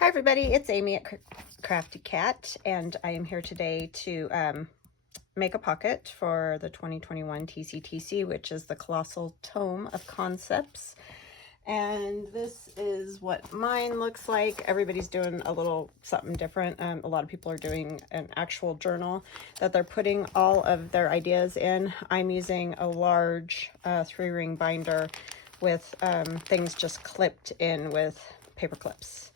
Hi everybody, it's Amy at Crafty Cat, and I am here today to make a pocket for the 2021 TCTC, which is the Colossal Tome of Concepts. And this is what mine looks like. Everybody's doing a little something different. A lot of people are doing an actual journal that they're putting all of their ideas in. I'm using a large 3-ring binder with things just clipped in with paper clips,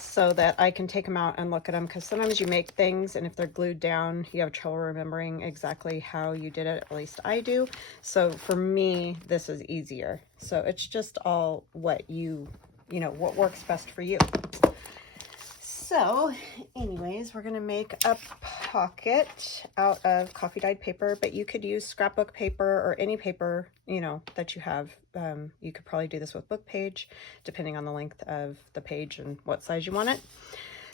so that I can take them out and look at them, because sometimes you make things and if they're glued down, you have trouble remembering exactly how you did it. At least I do. So for me, this is easier. So it's just all what what works best for you. So anyways, we're going to make a pocket out of coffee dyed paper, but you could use scrapbook paper or any paper, that you have. You could probably do this with book page, depending on the length of the page and what size you want it.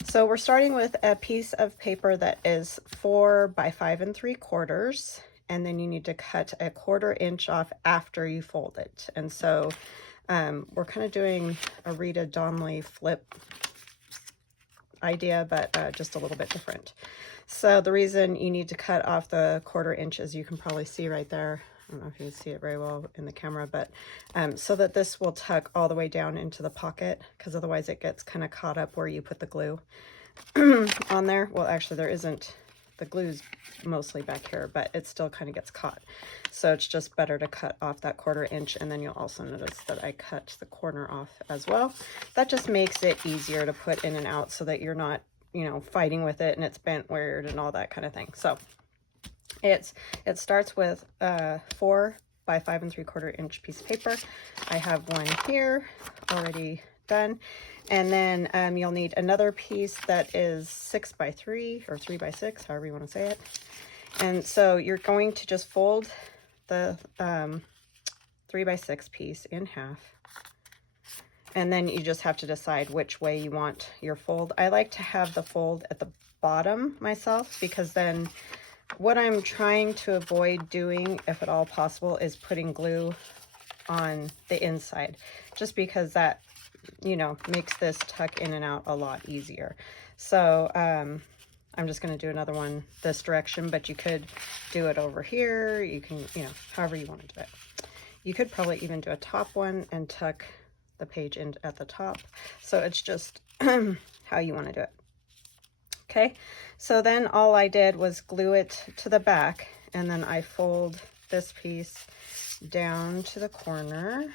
So we're starting with a piece of paper that is 4 by 5 3/4, and then you need to cut a 1/4 inch off after you fold it. And so we're kind of doing a Rita Donnelly flip idea, but just a little bit different. So the reason you need to cut off the 1/4 inch, as you can probably see right there, I don't know if you can see it very well in the camera, but so that this will tuck all the way down into the pocket, because otherwise it gets kind of caught up where you put the glue on there. Well, actually there isn't, the glue's mostly back here, but it still kind of gets caught. So it's just better to cut off that 1/4 inch, and then you'll also notice that I cut the corner off as well. That just makes it easier to put in and out, so that you're not, fighting with it and it's bent weird and all that kind of thing. So it starts with 4 by 5 3/4 inch piece of paper. I have one here already done. And then you'll need another piece that is 6 by 3 or 3 by 6, however you want to say it. And so you're going to just fold the 3 by 6 piece in half. And then you just have to decide which way you want your fold. I like to have the fold at the bottom myself, because then what I'm trying to avoid doing, if at all possible, is putting glue on the inside, just because that makes this tuck in and out a lot easier. So I'm just going to do another one this direction, but you could do it over here. You can, however you want to do it. You could probably even do a top one and tuck the page in at the top. So it's just how you want to do it. Okay, so then all I did was glue it to the back, and then I fold this piece down to the corner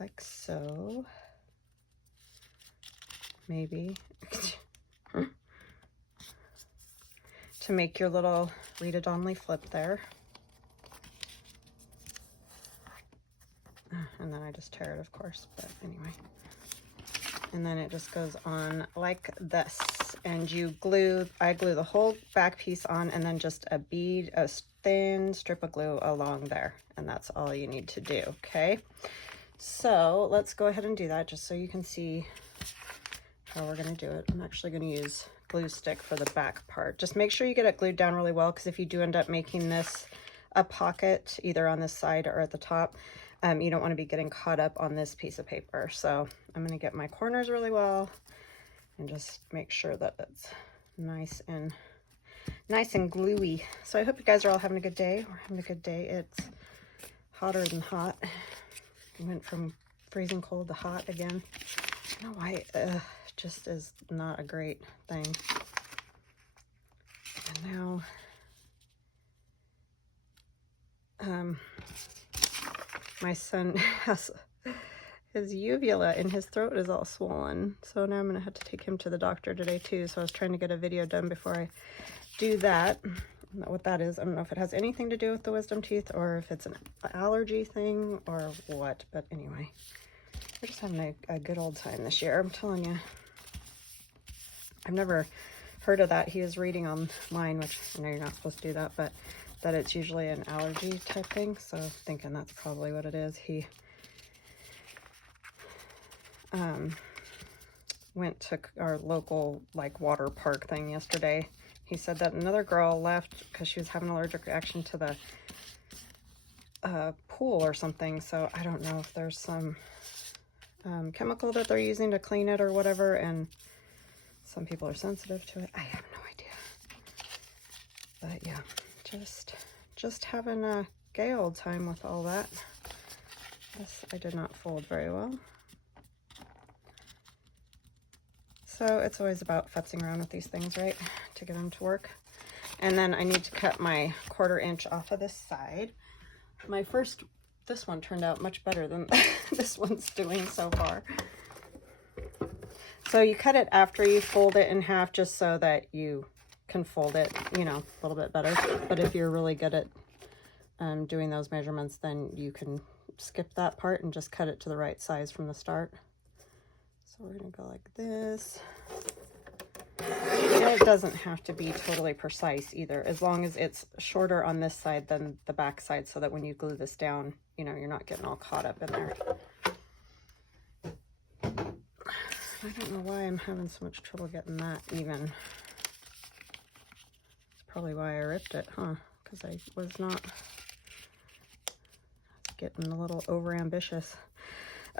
like so, maybe, to make your little Rita Donnelly flip there. And then I just tear it, of course, but anyway. And then it just goes on like this, and I glue the whole back piece on, and then just a thin strip of glue along there, and that's all you need to do. Okay, so let's go ahead and do that, just so you can see how we're going to do it. I'm actually going to use glue stick for the back part. Just make sure you get it glued down really well, because if you do end up making this a pocket, either on this side or at the top, you don't want to be getting caught up on this piece of paper. So I'm going to get my corners really well and just make sure that it's nice and gluey. So I hope you guys are all having a good day. We're having a good day. It's hotter than hot. We went from freezing cold to hot again. I don't know why it just is not a great thing. And now my son has his uvula in his throat is all swollen, so now I'm gonna have to take him to the doctor today too. So I was trying to get a video done before I do that. I don't know what that is. I don't know if it has anything to do with the wisdom teeth, or if it's an allergy thing or what, but anyway, we're just having a good old time this year, I'm telling you. I've never heard of that. He was reading online, which I know you're not supposed to do that, but that it's usually an allergy type thing, so thinking that's probably what it is. He went to our local water park thing yesterday. He said that another girl left because she was having an allergic reaction to the pool or something. So I don't know if there's some chemical that they're using to clean it or whatever, and some people are sensitive to it. I have no idea. But yeah, just having a gay old time with all that. This I did not fold very well. So it's always about futzing around with these things, right, to get them to work. And then I need to cut my 1/4 inch off of this side. This one turned out much better than this one's doing so far. So you cut it after you fold it in half, just so that you can fold it, you know, a little bit better. But if you're really good at doing those measurements, then you can skip that part and just cut it to the right size from the start. So we're gonna go like this. And it doesn't have to be totally precise either, as long as it's shorter on this side than the back side, so that when you glue this down, you know, you're not getting all caught up in there. I don't know why I'm having so much trouble getting that even. That's probably why I ripped it, huh? Because I was not getting a little over ambitious.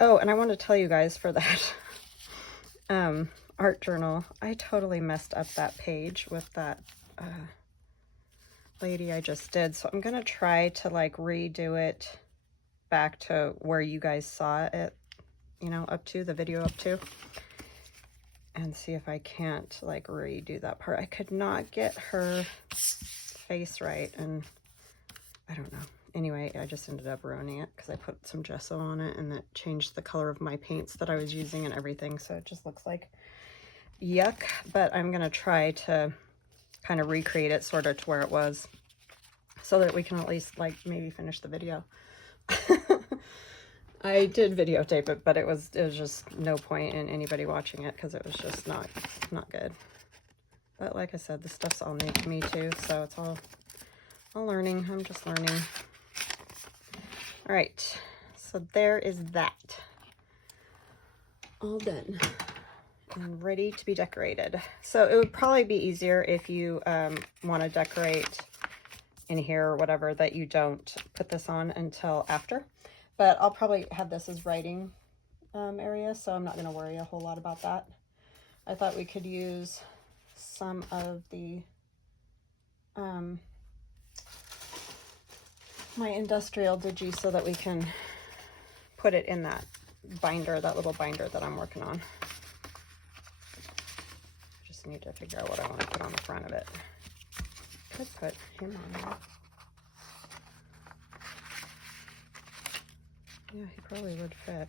Oh, and I want to tell you guys, for that art journal, I totally messed up that page with that lady I just did. So I'm gonna try to like redo it back to where you guys saw it, you know, up to the video up to, and see if I can't like redo that part. I could not get her face right, and I don't know. Anyway, I just ended up ruining it because I put some gesso on it, and it changed the color of my paints that I was using and everything, so it just looks like yuck. But I'm gonna try to kind of recreate it sort of to where it was, so that we can at least like maybe finish the video. I did videotape it, but it was just no point in anybody watching it because it was just not good. But like I said, this stuff's all new to me too, so it's all learning. I'm just learning. All right, so there is that. All done and ready to be decorated. So it would probably be easier if you want to decorate in here or whatever, that you don't put this on until after. But I'll probably have this as writing area, so I'm not going to worry a whole lot about that. I thought we could use some of the my industrial digi so that we can put it in that binder, that little binder that I'm working on. Just need to figure out what I want to put on the front of it. Could put him on there. Yeah, he probably would fit.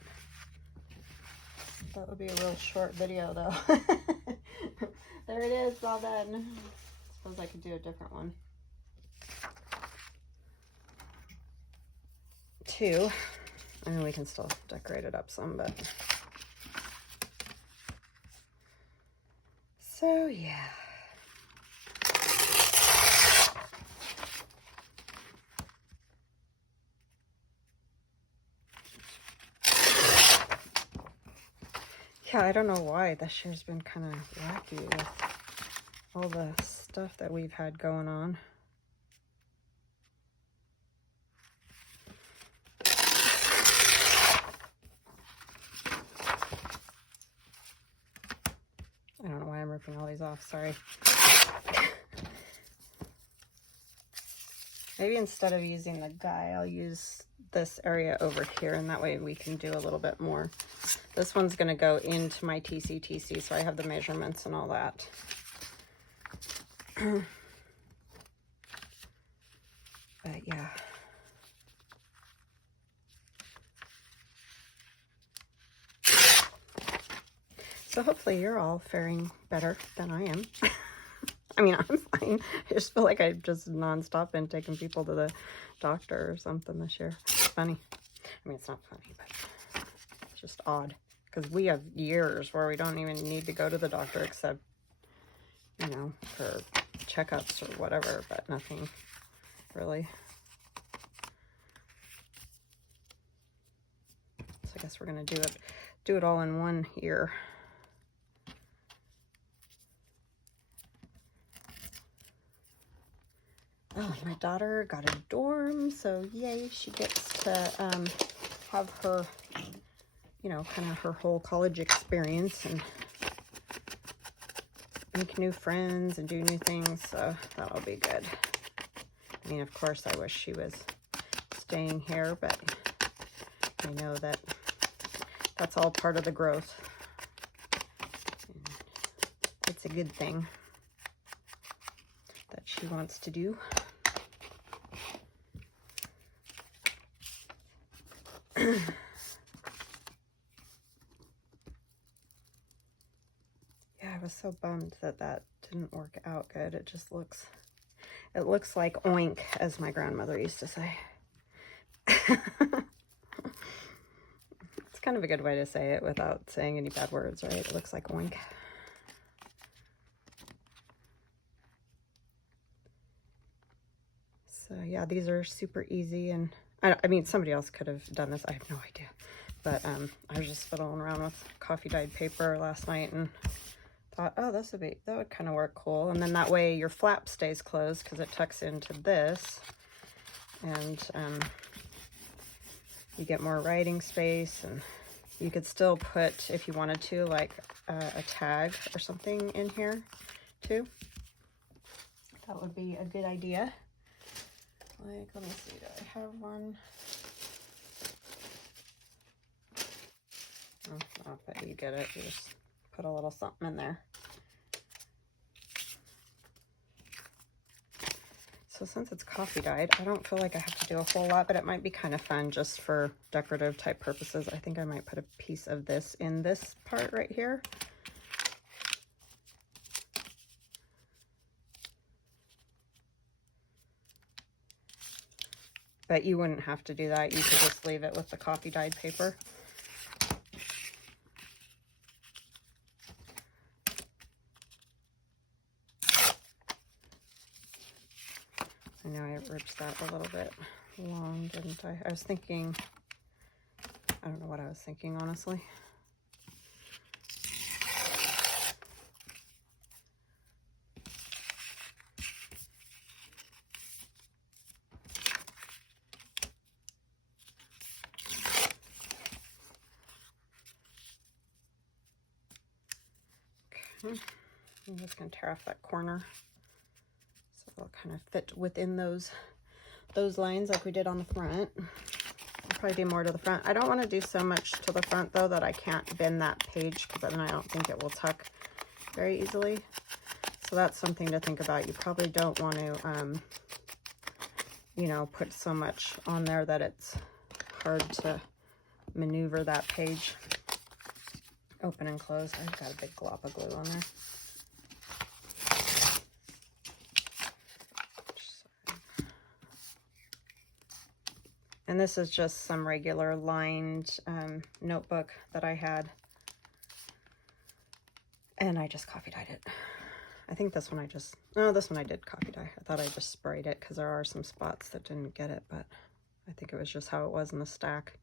That would be a real short video though. There it is, all done. Suppose I could do a different one. Two. I mean, we can still decorate it up some, but. So yeah. Yeah, I don't know why this year's been kind of wacky with all the stuff that we've had going on. I don't know why I'm ripping all these off, sorry. Maybe instead of using the guy, I'll use this area over here, and that way we can do a little bit more. This one's going to go into my TCTC, so I have the measurements and all that. But yeah. So hopefully you're all faring better than I am. I mean, I'm fine. I just feel like I've just nonstop been taking people to the doctor or something this year. It's funny. I mean, it's not funny, but it's just odd. Because we have years where we don't even need to go to the doctor except, you know, for checkups or whatever, but nothing really. So I guess we're going to do it all in one year. Oh, my daughter got a dorm, so yay, she gets to have her you know, kind of her whole college experience and make new friends and do new things. So that'll be good. I mean, of course, I wish she was staying here, but I know that that's all part of the growth. And it's a good thing that she wants to do. Yeah, I was so bummed that that didn't work out good. It just looks, it looks like oink, as my grandmother used to say. It's kind of a good way to say it without saying any bad words, right? It looks like oink. So yeah, these are super easy, and I mean, somebody else could have done this. I have no idea. But I was just fiddling around with coffee dyed paper last night and thought, oh, that would kind of work cool. And then that way your flap stays closed because it tucks into this, and you get more writing space. And you could still put, if you wanted to, like a tag or something in here too. That would be a good idea. Like, let me see, do I have one? Oh, but you get it. You just put a little something in there. So since it's coffee dyed, I don't feel like I have to do a whole lot, but it might be kind of fun just for decorative type purposes. I think I might put a piece of this in this part right here. But you wouldn't have to do that. You could just leave it with the coffee dyed paper. I know I ripped that a little bit long, didn't I? I was thinking, I don't know what I was thinking, honestly. Okay. I'm just going to tear off that corner so it'll kind of fit within those lines like we did on the front. I'll probably do more to the front. I don't want to do so much to the front though that I can't bend that page, because then I don't think it will tuck very easily. So that's something to think about. You probably don't want to, you know, put so much on there that it's hard to maneuver that page. Open and close. I've got a big glop of glue on there. And this is just some regular lined notebook that I had. And I just coffee dyed it. I think this one this one I did coffee dye. I thought I just sprayed it because there are some spots that didn't get it, but I think it was just how it was in the stack.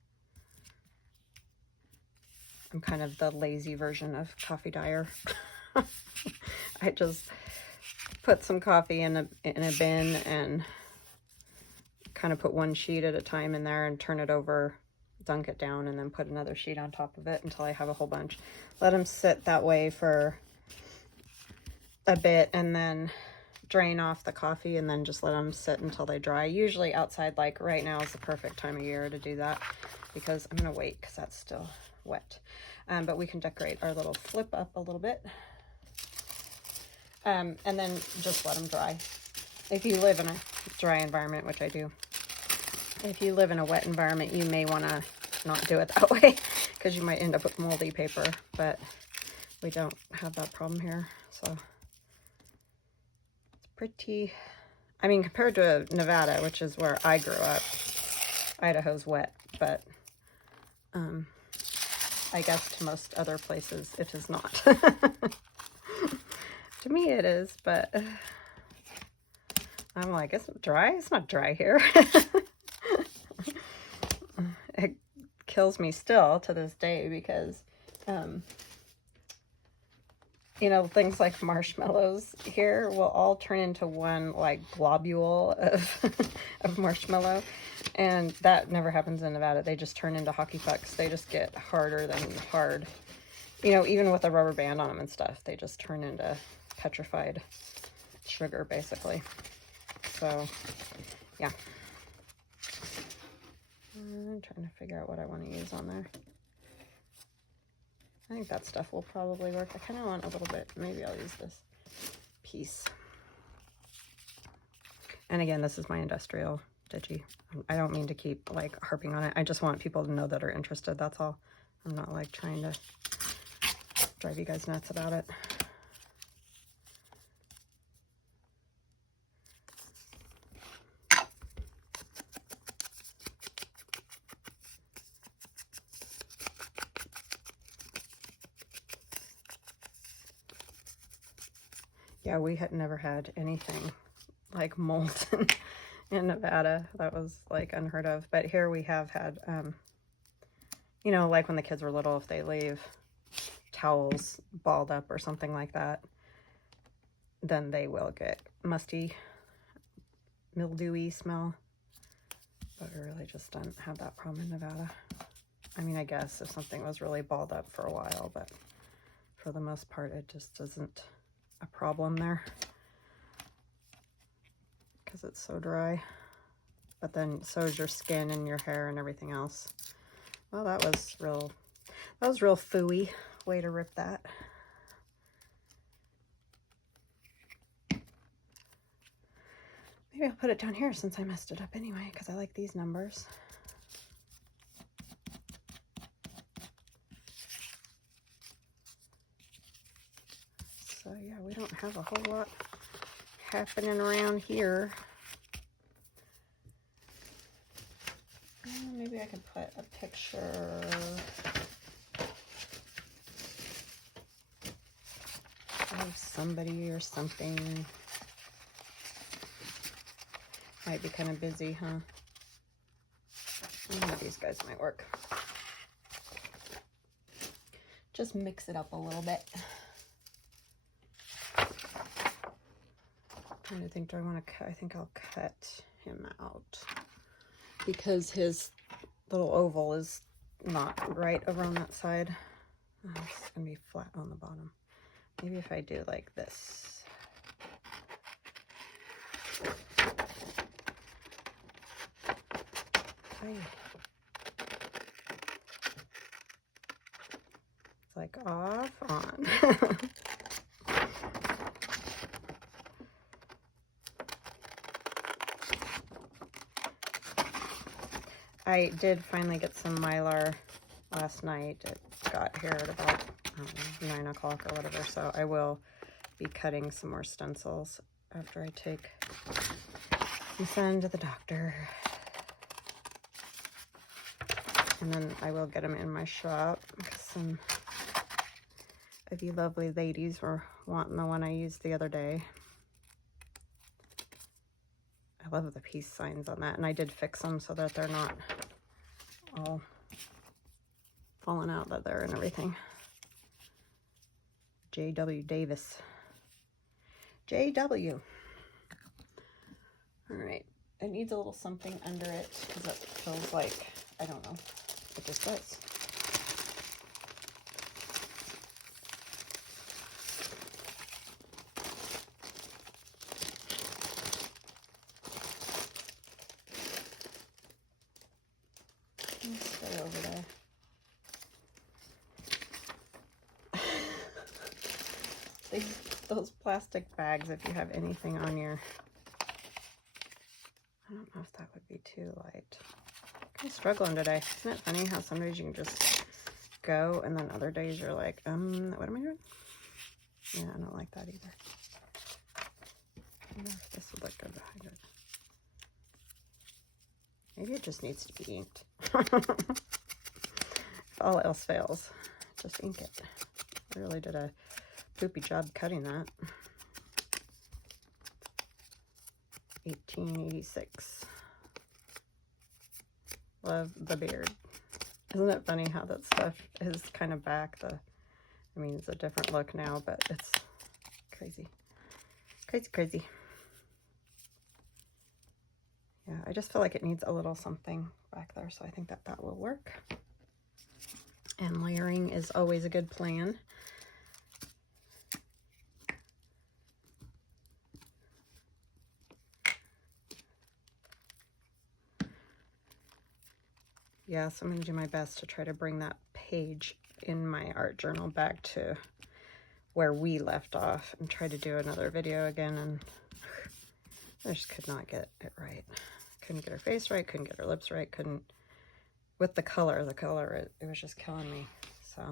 I'm kind of the lazy version of coffee dyer. I just put some coffee in a bin and kind of put one sheet at a time in there and turn it over, dunk it down, and then put another sheet on top of it until I have a whole bunch. Let them sit that way for a bit and then drain off the coffee, and then just let them sit until they dry. Usually outside, like right now is the perfect time of year to do that, because I'm going to wait because that's still wet. But we can decorate our little flip up a little bit. And then just let them dry. If you live in a dry environment, which I do, if you live in a wet environment, you may want to not do it that way because you might end up with moldy paper, but we don't have that problem here. So it's pretty, I mean, compared to Nevada, which is where I grew up, Idaho's wet, but I guess to most other places it is not. To me it is, but I'm like, is it dry? It's not dry here. It kills me still to this day because you know, things like marshmallows here will all turn into one like globule of, of marshmallow. And that never happens in Nevada. They just turn into hockey pucks. They just get harder than hard. You know, even with a rubber band on them and stuff, they just turn into petrified sugar, basically. So, yeah. I'm trying to figure out what I want to use on there. I think that stuff will probably work. I kind of want a little bit, maybe I'll use this piece. And again, this is my industrial digi. I don't mean to keep like harping on it. I just want people to know that are interested, that's all. I'm not like trying to drive you guys nuts about it. Yeah, we had never had anything like molten in Nevada. That was like unheard of. But here we have had, you know, like when the kids were little, if they leave towels balled up or something like that, then they will get musty, mildewy smell. But we really just don't have that problem in Nevada. I mean, I guess if something was really balled up for a while, but for the most part, it just isn't a problem there because it's so dry. But then so is your skin and your hair and everything else. Well, that was real phooey way to rip that. Maybe I'll put it down here since I messed it up anyway, because I like these numbers. So yeah, we don't have a whole lot happening around here. Maybe I could put a picture of somebody or something. Might be kind of busy, huh? I know these guys might work. Just mix it up a little bit. Trying to think, do I want to cut? I think I'll cut him out because his little oval is not right over on that side. Oh, it's gonna be flat on the bottom. Maybe if I do like this. It's like off, on. I did finally get some Mylar last night. It got here at about, I don't know, 9 o'clock or whatever, so I will be cutting some more stencils after I take my son to the doctor. And then I will get them in my shop because some of you lovely ladies were wanting the one I used the other day. I love the peace signs on that, and I did fix them so that they're not all falling out that there and everything. J.W. Davis. J.W. All right, it needs a little something under it because it feels like, I don't know, it just does. Stay over there. Those plastic bags, if you have anything on your, I don't know if that would be too light. I'm struggling today. Isn't it funny how some days you can just go and then other days you're like, what am I doing? Yeah, I don't like that either. I wonder if this would look good behind it. Maybe it just needs to be inked. If all else fails, just ink it. I really did a poopy job cutting that. 1886. Love the beard. Isn't it funny how that stuff is kind of back? I mean, it's a different look now, but it's crazy. Crazy, crazy. Yeah, I just feel like it needs a little something back there, so I think that that will work. And layering is always a good plan. Yeah, so I'm going to do my best to try to bring that page in my art journal back to where we left off and try to do another video again, and I just could not get it right. Couldn't get her face right, couldn't get her lips right, couldn't, with the color, it was just killing me. So,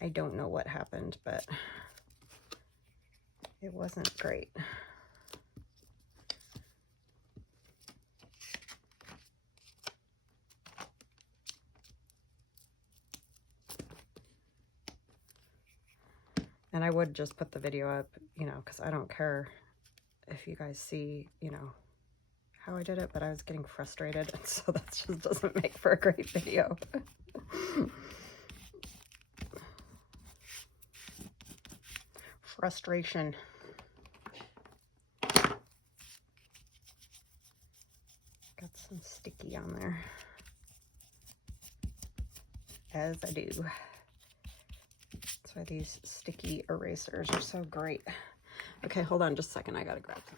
I don't know what happened, but it wasn't great. And I would just put the video up, you know, because I don't care if you guys see, you know, how I did it, but I was getting frustrated, and so that just doesn't make for a great video. Frustration. Got some sticky on there, as I do. That's why these sticky erasers are so great. Okay, hold on just a second. I gotta grab them.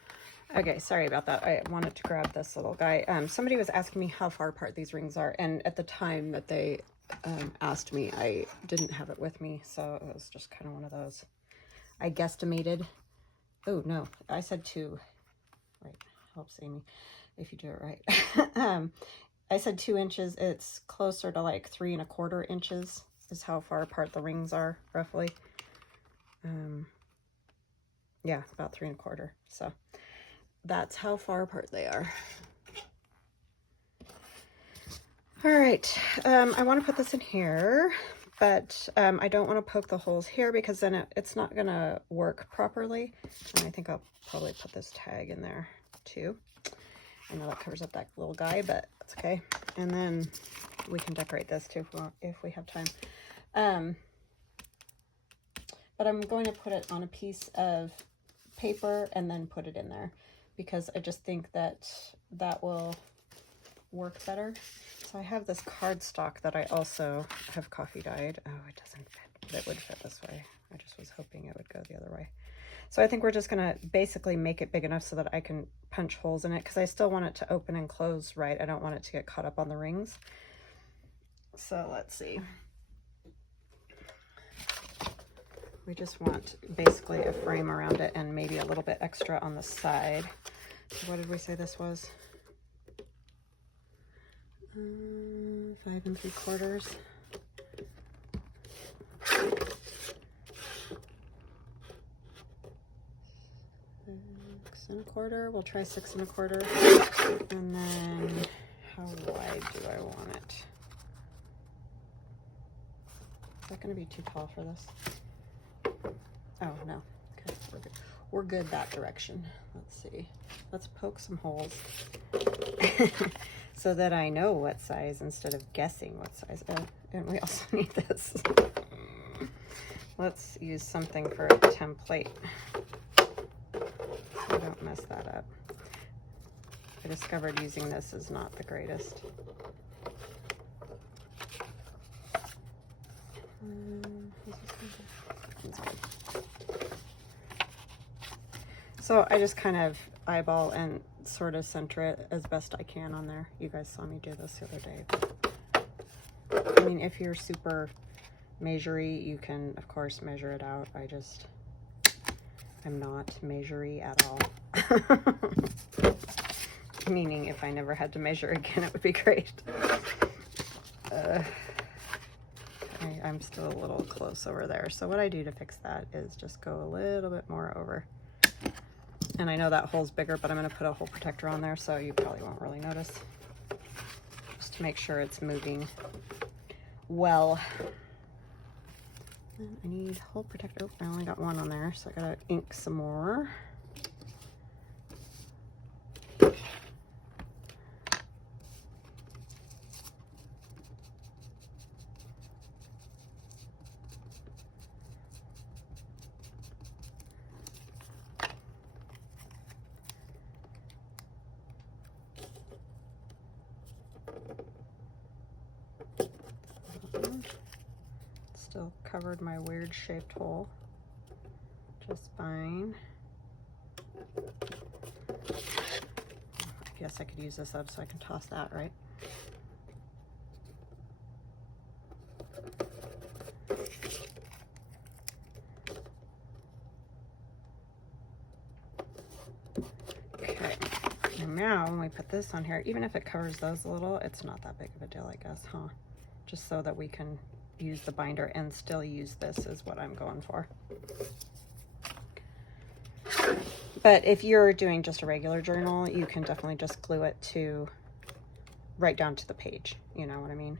Okay, sorry about that. I wanted to grab this little guy. Somebody was asking me how far apart these rings are, and at the time that they asked me, I didn't have it with me, so it was just kind of one of those. I guesstimated. Oh, no, I said 2. Right, helps Amy if you do it right. I said 2 inches. It's closer to like 3 1/4 inches is how far apart the rings are, roughly. Yeah, about 3 1/4. So that's how far apart they are. All right, I want to put this in here, but I don't want to poke the holes here because then it's not going to work properly. And I think I'll probably put this tag in there too. I know that covers up that little guy, but that's okay. And then we can decorate this too if we have time. But I'm going to put it on a piece of paper and then put it in there because I just think that that will work better. So I have this cardstock that I also have coffee dyed. Oh, it doesn't fit, but it would fit this way. I just was hoping it would go the other way. So I think we're just gonna basically make it big enough so that I can punch holes in it because I still want it to open and close right. I don't want it to get caught up on the rings. So let's see. We just want basically a frame around it and maybe a little bit extra on the side. So what did we say this was? 5 3/4. 6 1/4. We'll try 6 1/4. And then how wide do I want it? Is that going to be too tall for this? Oh, no. Okay, we're good. We're good that direction. Let's see. Let's poke some holes so that I know what size instead of guessing what size. Oh, and we also need this. Let's use something for a template so I don't mess that up. I discovered using this is not the greatest. So I just kind of eyeball and sort of center it as best I can on there. You guys saw me do this the other day. But, I mean, if you're super measury, you can, of course, measure it out. I'm not measury at all. Meaning if I never had to measure again, it would be great. I'm still a little close over there. So what I do to fix that is just go a little bit more over. And I know that hole's bigger, but I'm going to put a hole protector on there, so you probably won't really notice. Just to make sure it's moving well. And I need hole protector. Oh, I only got one on there, so I got to ink some more. still covered my weird shaped hole just fine. I guess I could use this up so I can toss that, right? Okay, and now when we put this on here, even if it covers those a little, it's not that big of a deal, I guess, huh? Just so that we can use the binder and still use this is what I'm going for. But if you're doing just a regular journal, you can definitely just glue it to right down to the page. You know what I mean?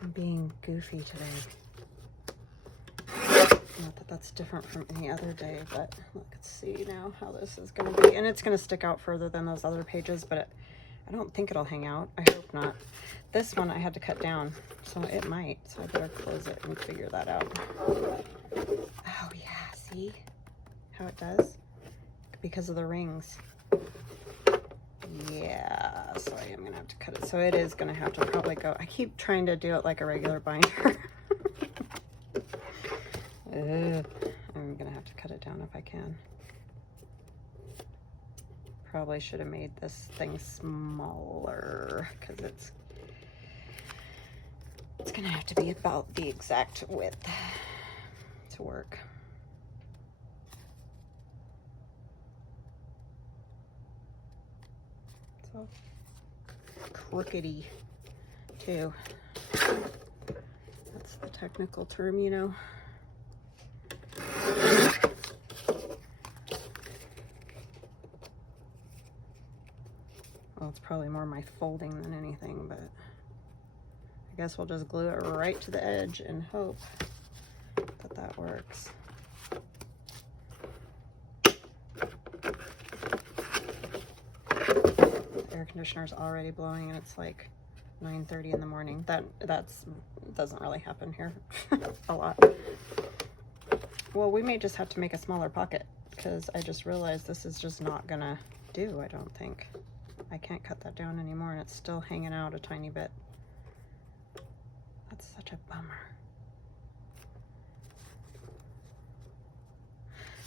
I'm being goofy today. Not that that's different from any other day, but let's see now how this is going to be. And it's going to stick out further than those other pages, but I don't think it'll hang out. I hope not. This one I had to cut down, so it might. So I better close it and figure that out. Oh yeah, see how it does? Because of the rings. Yeah, so I am going to have to cut it. So it is going to have to probably go. I keep trying to do it like a regular binder. I'm going to have to cut it down if I can. Probably should have made this thing smaller because it's going to have to be about the exact width to work. So crookedy too. That's the technical term, you know. Well, it's probably more my folding than anything, but I guess we'll just glue it right to the edge and hope that that works. The air conditioner's already blowing and it's like 9:30 in the morning. That doesn't really happen here a lot. Well, we may just have to make a smaller pocket because I just realized this is just not gonna do, I don't think. I can't cut that down anymore and it's still hanging out a tiny bit. That's such a bummer.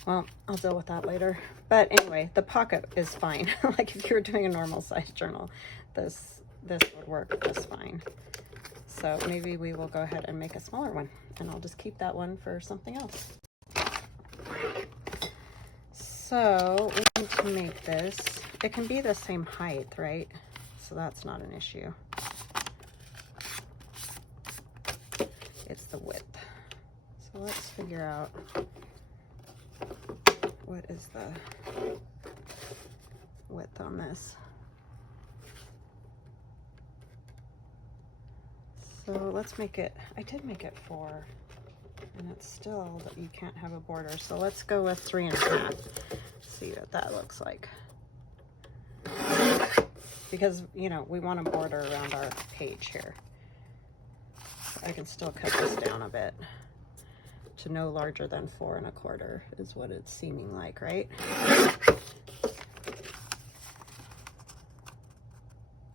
Well, I'll deal with that later. But anyway, the pocket is fine. Like if you were doing a normal size journal, this would work just fine. So maybe we will go ahead and make a smaller one and I'll just keep that one for something else. So we need to make this. It can be the same height, right? So that's not an issue. It's the width. So let's figure out what is the width on this. So let's make it, I did make it 4, and it's still that you can't have a border. So let's go with 3.5. See what that looks like. Because, you know, we want a border around our page here. So I can still cut this down a bit to no larger than 4.25 is what it's seeming like, right?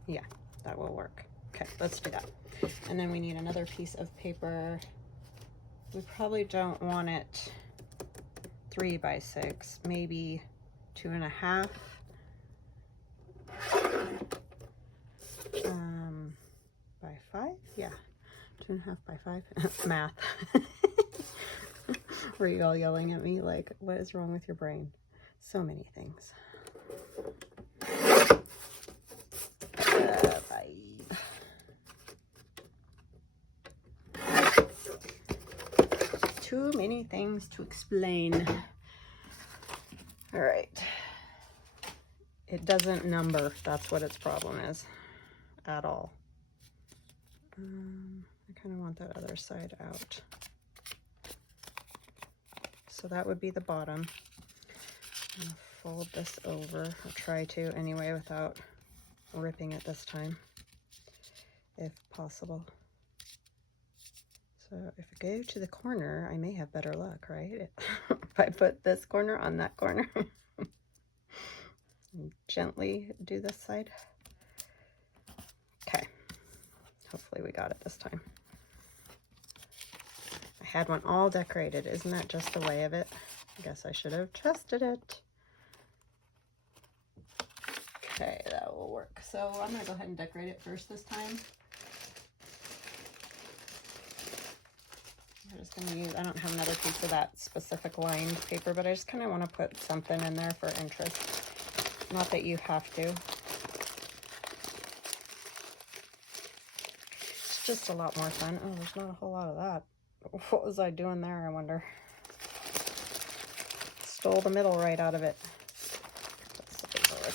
Yeah, that will work. Okay, let's do that. And then we need another piece of paper. We probably don't want it 3 by 6, maybe 2.5. By 5? Yeah, 2.5 by 5. Math. Were you all yelling at me like, what is wrong with your brain? So many things. 5. Too many things to explain. All right. It doesn't number. That's what its problem is at all. I kind of want that other side out. So that would be the bottom. I'm gonna fold this over. I'll try to anyway without ripping it this time, if possible. So if I go to the corner, I may have better luck, right? If I put this corner on that corner. And gently do this side. Okay. Hopefully we got it this time. I had one all decorated. Isn't that just the way of it? I guess I should have trusted it. Okay, that will work. So I'm gonna go ahead and decorate it first this time. I'm just gonna use, I don't have another piece of that specific lined paper, but I just kind of want to put something in there for interest. Not that you have to. It's just a lot more fun. Oh, there's not a whole lot of that. What was I doing there, I wonder? Stole the middle right out of it. That's work.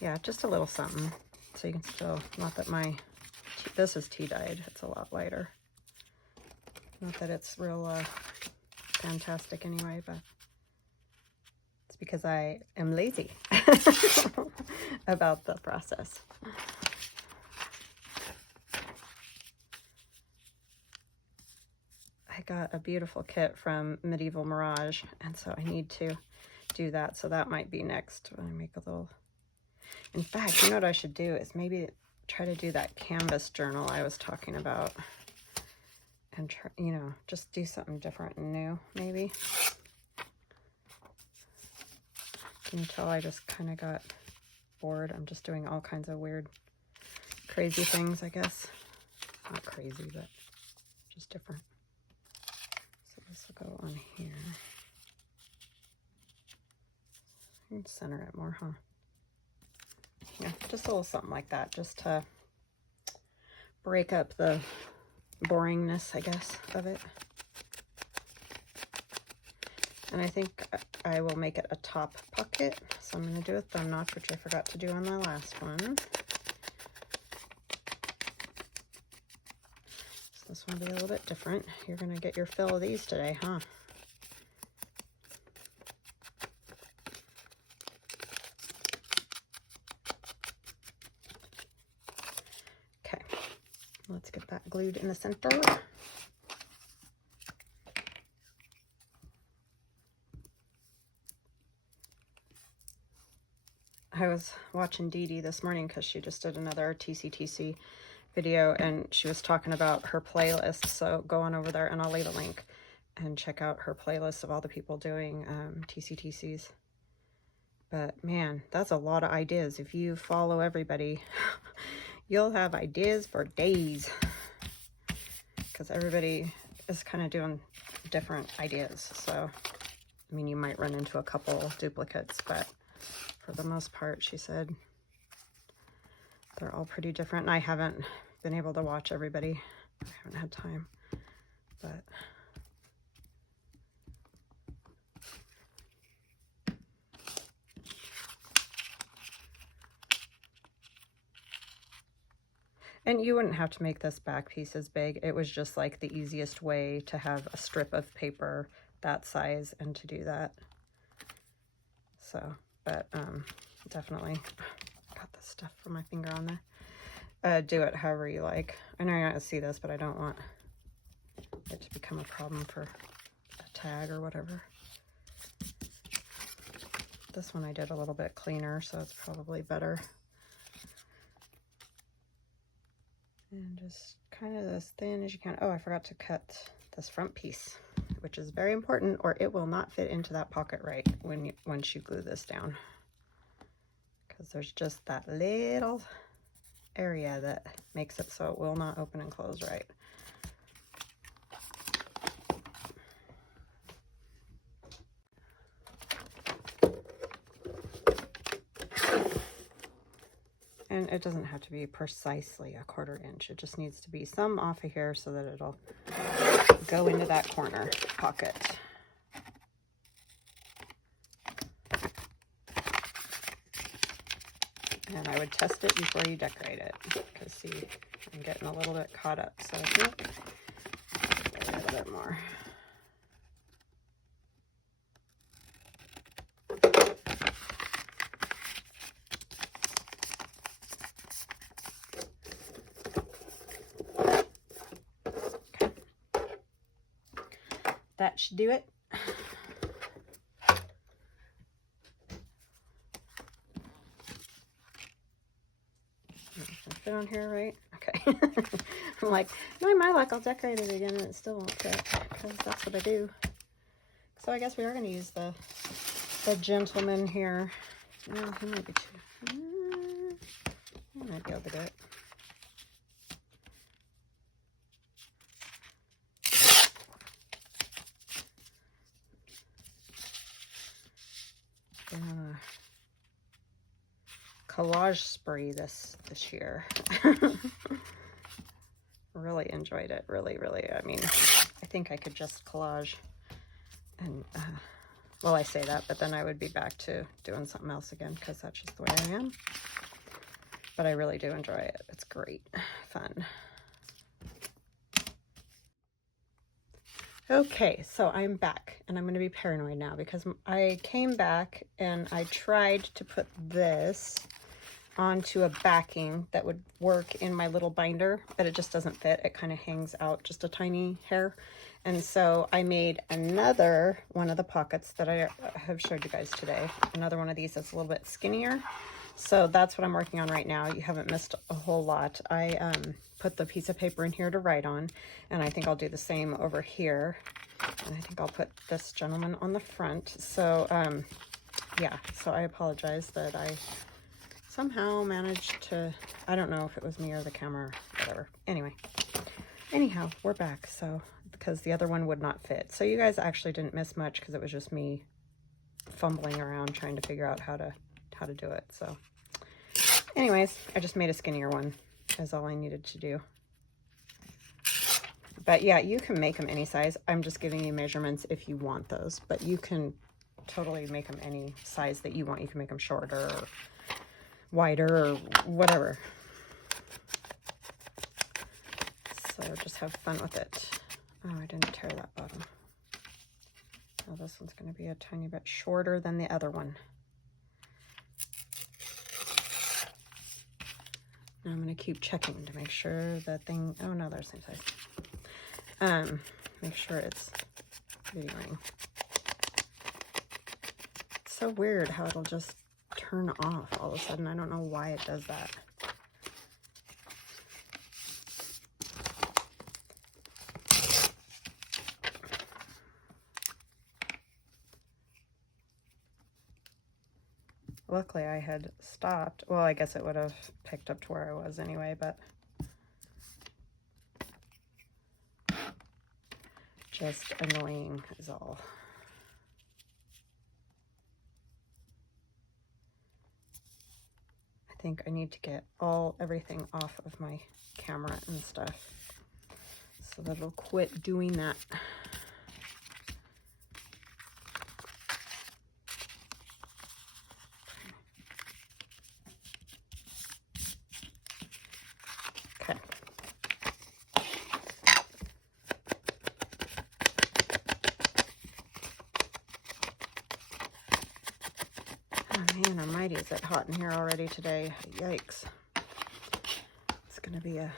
Yeah, just a little something. So you can still, not that my, this is tea dyed. It's a lot lighter. Not that it's real fantastic anyway, but it's because I am lazy about the process. I got a beautiful kit from Medieval Mirage, and so I need to do that. So that might be next when I make a little... In fact, you know what I should do is maybe try to do that canvas journal I was talking about. And try, you know, just do something different and new, maybe. Can you tell I just kind of got bored? I'm just doing all kinds of weird, crazy things, I guess. Not crazy, but just different. So this will go on here. I can center it more, huh? Yeah, just a little something like that, just to break up the boringness, I guess, of it. And I think I will make it a top pocket. So I'm going to do a thumb notch, which I forgot to do on my last one. So this one will be a little bit different. You're going to get your fill of these today, huh? Okay, let's get that glued in the center. I was watching Dee Dee this morning because she just did another TCTC video, and she was talking about her playlist. So go on over there and I'll leave a link and check out her playlist of all the people doing TCTCs. But man, that's a lot of ideas. If you follow everybody, you'll have ideas for days, because everybody is kind of doing different ideas. So, I mean, you might run into a couple duplicates, but for the most part, she said they're all pretty different. And I haven't been able to watch everybody. I haven't had time, but and you wouldn't have to make this back piece as big. It was just like the easiest way to have a strip of paper that size and to do that. So, but definitely got this stuff from my finger on there. Do it however you like. I know you're not going to see this, but I don't want it to become a problem for a tag or whatever. This one I did a little bit cleaner, so it's probably better. And just kind of as thin as you can. Oh, I forgot to cut this front piece, which is very important, or it will not fit into that pocket right once you glue this down. Because there's just that little area that makes it so it will not open and close right. And it doesn't have to be precisely a 1/4 inch. It just needs to be some off of here so that it'll go into that corner pocket. And I would test it before you decorate it, because see, I'm getting a little bit caught up. So I think a little bit more. Okay. That should do it. fit on here, right? Okay. I'm like, no, my luck, I'll decorate it again and it still won't fit, because that's what I do. So I guess we are going to use the gentleman here. No, he might be too. He might be able to do it. Collage spree this year. Really enjoyed it. Really. I mean, I think I could just collage and well, I say that, but then I would be back to doing something else again, because that's just the way I am. But I really do enjoy it. It's great fun. Okay, so I'm back, and I'm going to be paranoid now, because I came back and I tried to put this onto a backing that would work in my little binder, but it just doesn't fit. It kind of hangs out just a tiny hair. And so I made another one of the pockets that I have showed you guys today. Another one of these that's a little bit skinnier. So that's what I'm working on right now. You haven't missed a whole lot. I put the piece of paper in here to write on, and I think I'll do the same over here. And I think I'll put this gentleman on the front. So yeah, so I apologize that I somehow managed to, I don't know if it was me or the camera, whatever. Anyhow, we're back. So, because the other one would not fit. So you guys actually didn't miss much, because it was just me fumbling around trying to figure out how to do it. So anyways, I just made a skinnier one, is all I needed to do. But yeah, you can make them any size. I'm just giving you measurements if you want those, but you can totally make them any size that you want. You can make them shorter or wider or whatever. So just have fun with it. Oh, I didn't tear that bottom. Oh, this one's going to be a tiny bit shorter than the other one. Now I'm going to keep checking to make sure that thing, oh no, they're the same size. Make sure it's videoing. It's so weird how it'll just turn off all of a sudden. I don't know why it does that. Luckily I had stopped. Well, I guess it would have picked up to where I was anyway, but just annoying is all. I think I need to get everything off of my camera and stuff so that it'll quit doing that. Okay. Oh man, almighty, is it hot in here already today? Yikes. It's gonna be a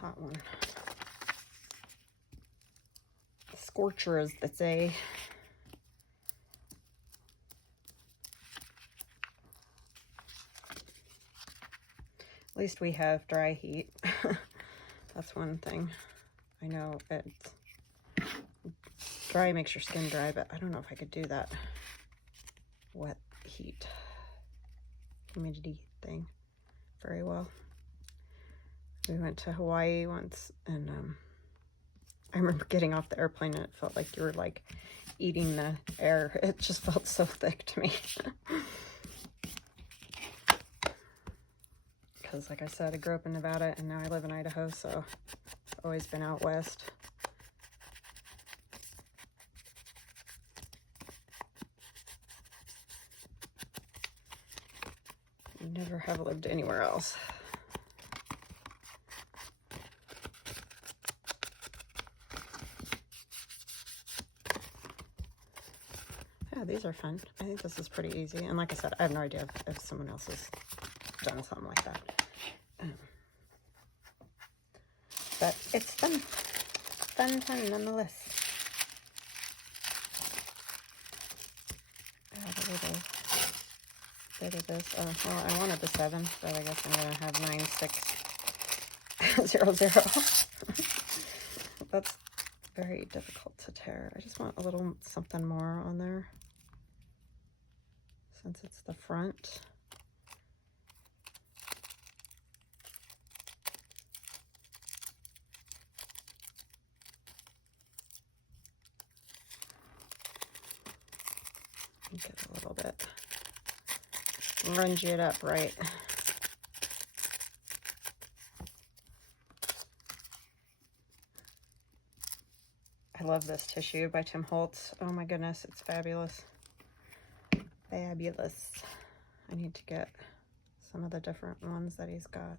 hot one. Scorcher, as they say. At least we have dry heat. That's one thing. I know it's dry makes your skin dry, but I don't know if I could do that wet heat humidity thing very well. We went to Hawaii once, and I remember getting off the airplane and it felt like you were like eating the air. It just felt so thick to me. Because like I said, I grew up in Nevada and now I live in Idaho, so I've always been out west. Never have lived anywhere else. Yeah, these are fun. I think this is pretty easy. And like I said, I have no idea if someone else has done something like that. But it's fun. Fun nonetheless. rid of this. Oh, well, I wanted the 7, but I guess I'm going to have 9600. That's very difficult to tear. I just want a little something more on there since it's the front. Get a little bit, grunge it up right. I love this tissue by Tim Holtz. Oh my goodness, it's fabulous. Fabulous. I need to get some of the different ones that he's got.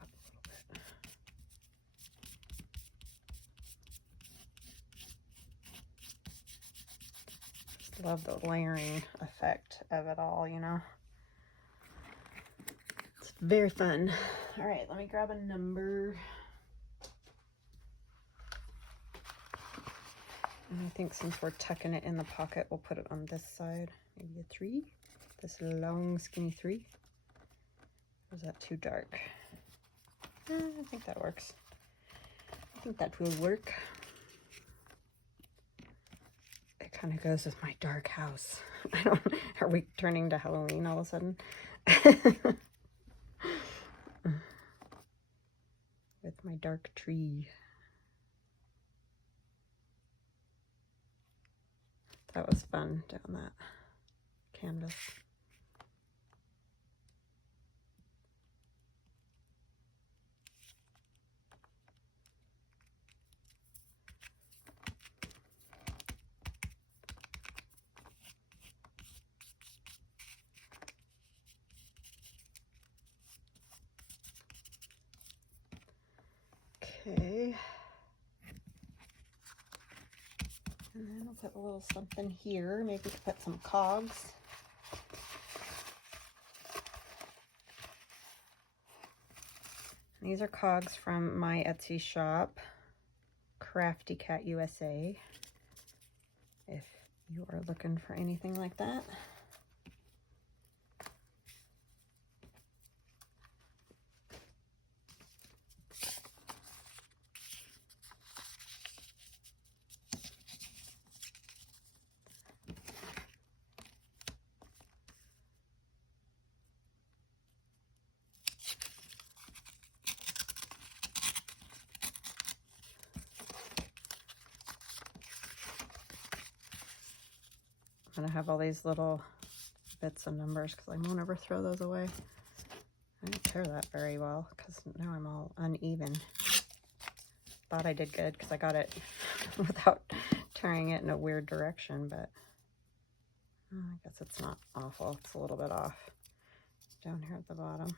Up a little bit. Just love the layering effect of it all, you know. It's very fun. All right, let me grab a number. And I think since we're tucking it in the pocket, we'll put it on this side. Maybe a 3. This long, skinny 3. Or is that too dark? I think that works. I think that will work. It kind of goes with my dark house. I don't. Are we turning to Halloween all of a sudden? With my dark tree. That was fun doing that canvas. Okay. And then I'll put a little something here. Maybe we could put some cogs. These are cogs from my Etsy shop, Crafty Cat USA, if you are looking for anything like that. I'm going to have all these little bits and numbers because I won't ever throw those away. I didn't tear that very well because now I'm all uneven. Thought I did good because I got it without tearing it in a weird direction, but I guess it's not awful. It's a little bit off down here at the bottom.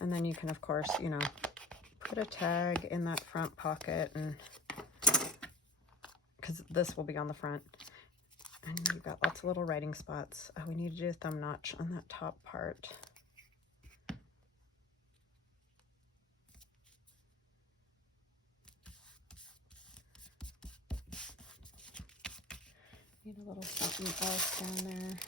And then you can, of course, you know, put a tag in that front pocket, and because this will be on the front. And you've got lots of little writing spots. Oh, we need to do a thumb notch on that top part. Need a little something else down there.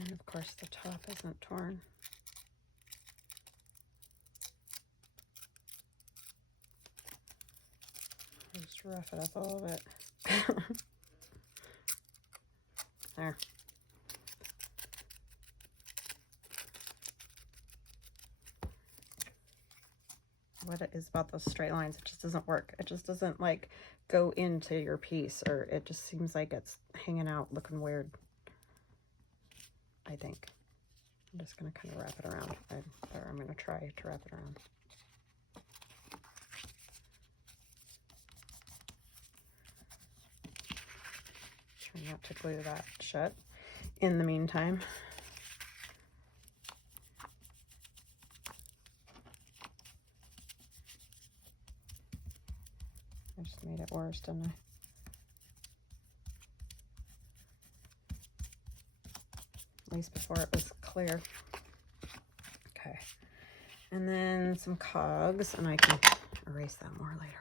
And of course the top isn't torn. Just rough it up a little bit. There. What it is about those straight lines, it just doesn't work. It just doesn't like go into your piece, or it just seems like it's hanging out looking weird. I think. I'm just going to kind of wrap it around. I'm going to try to wrap it around. Try not to glue that shut in the meantime. I just made it worse, didn't I? At least before it was clear. Okay. And then some cogs, and I can erase that more later.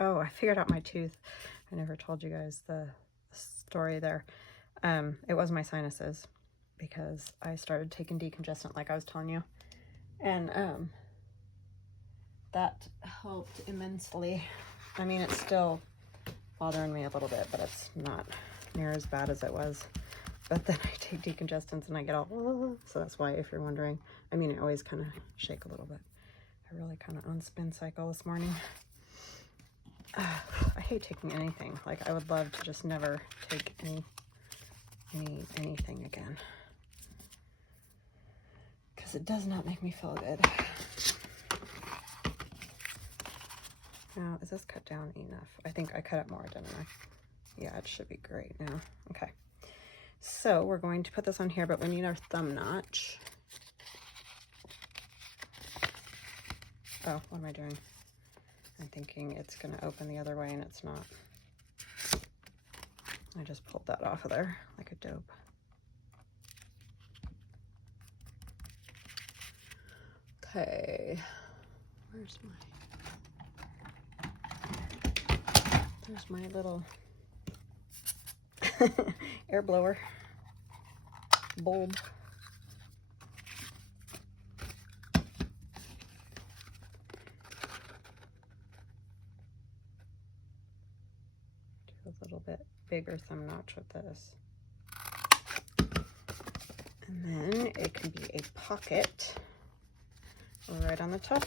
I figured out my tooth. I never told you guys the story there. It was my sinuses, because I started taking decongestant like I was telling you. And that helped immensely. I mean, it's still bothering me a little bit, but it's not near as bad as it was. But then I take decongestants and I get all, so that's why, if you're wondering, I mean, I always kind of shake a little bit. I really kind of on spin cycle this morning. I hate taking anything. Like, I would love to just never take anything again, because it does not make me feel good. Now, is this cut down enough? I think I cut it more, didn't I? Yeah, it should be great now. Okay, so we're going to put this on here, but we need our thumb notch. Oh, what am I doing? I'm thinking it's going to open the other way, and it's not. I just pulled that off of there like a dope. Okay, there's my little air blower bulb. A little bit bigger thumb notch with this, and then it can be a pocket right on the top.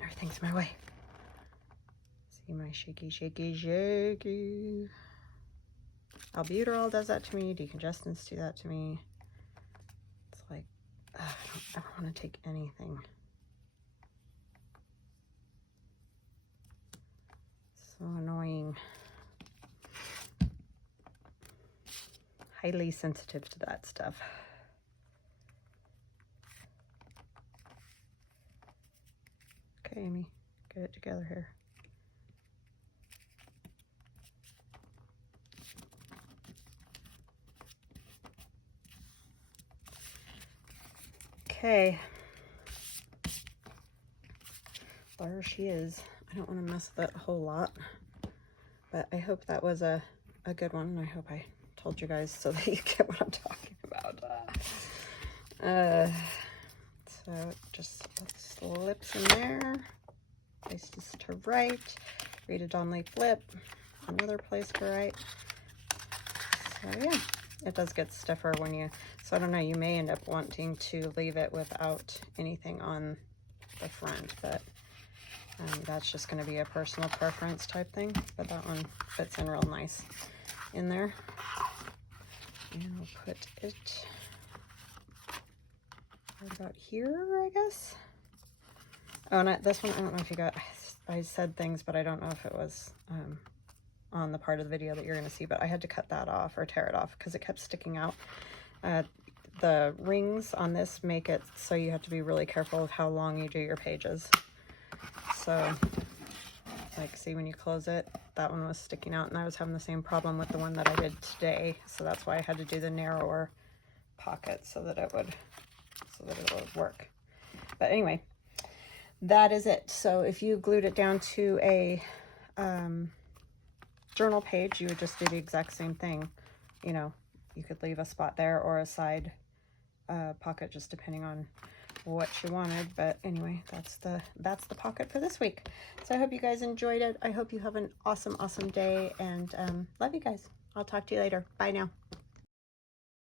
Everything's my way. See my shaky, shaky, shaky. Albuterol does that to me. Decongestants do that to me. It's like, I don't ever want to take anything. So annoying. Highly sensitive to that stuff. Okay, Amy, get it together here. Okay, there she is. I don't want to mess with it a whole lot, but I hope that was a good one, and I hope I told you guys so that you get what I'm talking about. So just slips in there, places to write, read a Don Lee flip, another place to write. So yeah, it does get stiffer when you, so I don't know, you may end up wanting to leave it without anything on the front, but that's just going to be a personal preference type thing. But that one fits in real nice in there. And we'll put it right about here, I guess. Oh, and this one, I don't know if you got, I said things, but I don't know if it was on the part of the video that you're going to see, but I had to cut that off or tear it off because it kept sticking out. The rings on this make it so you have to be really careful of how long you do your pages. So, like, see, when you close it, that one was sticking out, and I was having the same problem with the one that I did today, so that's why I had to do the narrower pocket so that so that it'll work. But anyway, that is it. So if you glued it down to a journal page, you would just do the exact same thing. You know, you could leave a spot there or a side pocket, just depending on what you wanted. But anyway, that's the pocket for this week. So I hope you guys enjoyed it. I hope you have an awesome day, and love you guys. I'll talk to you later. Bye now.